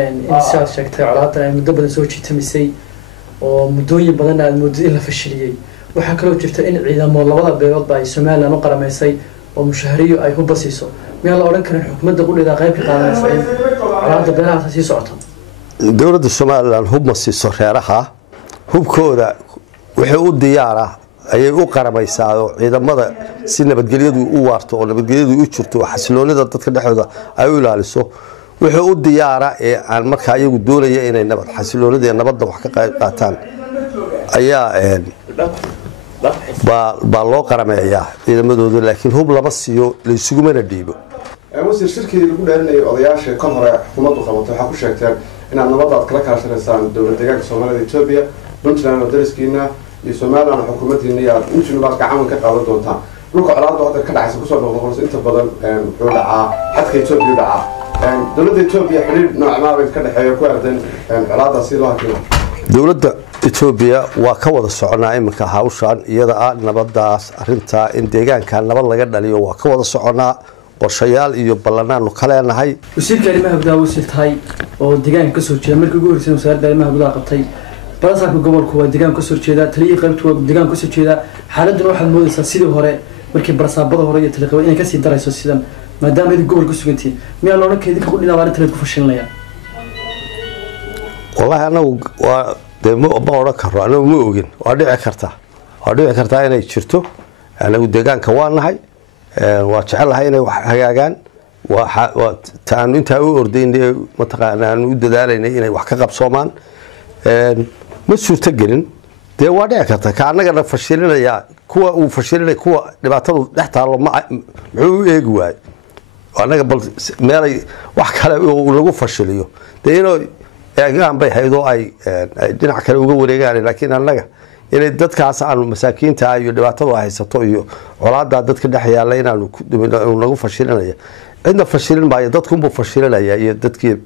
in sidaad sheegtay colaadda ay muddo badan soo jiitamisay oo muddooyin badan aad moodid in la fashiliyey waxaa kaloo jirta in ciidamo labada beeloodba ay Soomaaliland u qaramaysay oo mushahariyo ay hubba siiso meel la oran karin xukuumadda qudheeda qayb ka qaadanaysa in colaadda beelaha sii socoto dawladda Soomaaliland hub ma siiso reeraha hubkooda wixii u diyaar ah ayay u qaramaysaa oo ciidamada si nabadgelyadu u waarto oo nabadgelyadu u jirto xasiloonida dadka dhexdooda ay u ilaaliso wixii u diyaara ee aan markaa iyagu doonaya inay nabad xasiloonida iyo nabadda wax ka qayb qaataan ayaa baa loo qarameeyaa ciidamadooda laakiin hub lama siiyo la isugu mana dhiibo wasiir shirkii lagu dhaarinayay odayaasha kan hore xukuumaddu qabatay waxaa ku sheegteen inaad nabadda aad kala kaashanaysaan dowlad deegaanka Soomaalida Ethiopia Puntland oo dariskiina iyo Soomaaliland xukuumaddiina iyo intii baad gacan ka qaadan doontaan dhulka colaadda hadda ka dhacaysa ku soo noqonaysa inta badan wuxuu dhacaa xadka Ethiopia dhacaa dowladda Ethiopia xiriir noocan ah ka dhaxeeyo ku aadan colaadda si loo hakimo dowladda Ethiopia waa ka wada soconaa iminka hawshan iyada ah nabadaas arinta in deegaanka nabad laga dhaliyo waa ka wada soconaa qorshayaal iyo ballanaanu ka leenahay wasiirka arrimaha gudaha wasiirtahay oo deegaanka ka soo jeeda markii ugu horreysay wasaaradda arrimaha gudaha qabtay barasaabka gobolku waa deegaanka ka soo jeeda taliyada qaybtu waa deegaanka ka soo jeeda xaaladuna waxaad moodaysaa sidii hore markii barasaabada hore iyo taliqaba inay ka sii darayso sidan maadaama ay gobolka ku sugantii miyaa loo dhankeedii ka qudhinaa arrintan ku fashilinaya wallahi anagu waa ma oran karo anagu ma ogin waa dhici kartaa inay jirto anagu deegaanka waa nahay waa jecelahay inay wax hagaagaan waa taan inta u ordaynay mataqaanaan u dadaalayna inay wax ka qabsoomaan ma suurta gelin dee waa dhici karta ka anagana fashilinaya kuwa uu fashilinay kuwa dhibaatadu dhex taalo muxuu u eegi waay anaga bal meelay wax kale oo lagu fashiliyo dee inuu eegaan bay haydo ay dhinac kale uga wareegaan laakiin anaga inay dadkaas aan masaakiinta iyo dhibaatada haysato iyo colaadda dadka dhex yaala inaanu nagu fashilinaya cidna fashilin maayo dadku buu fashilinaya iyo dadkii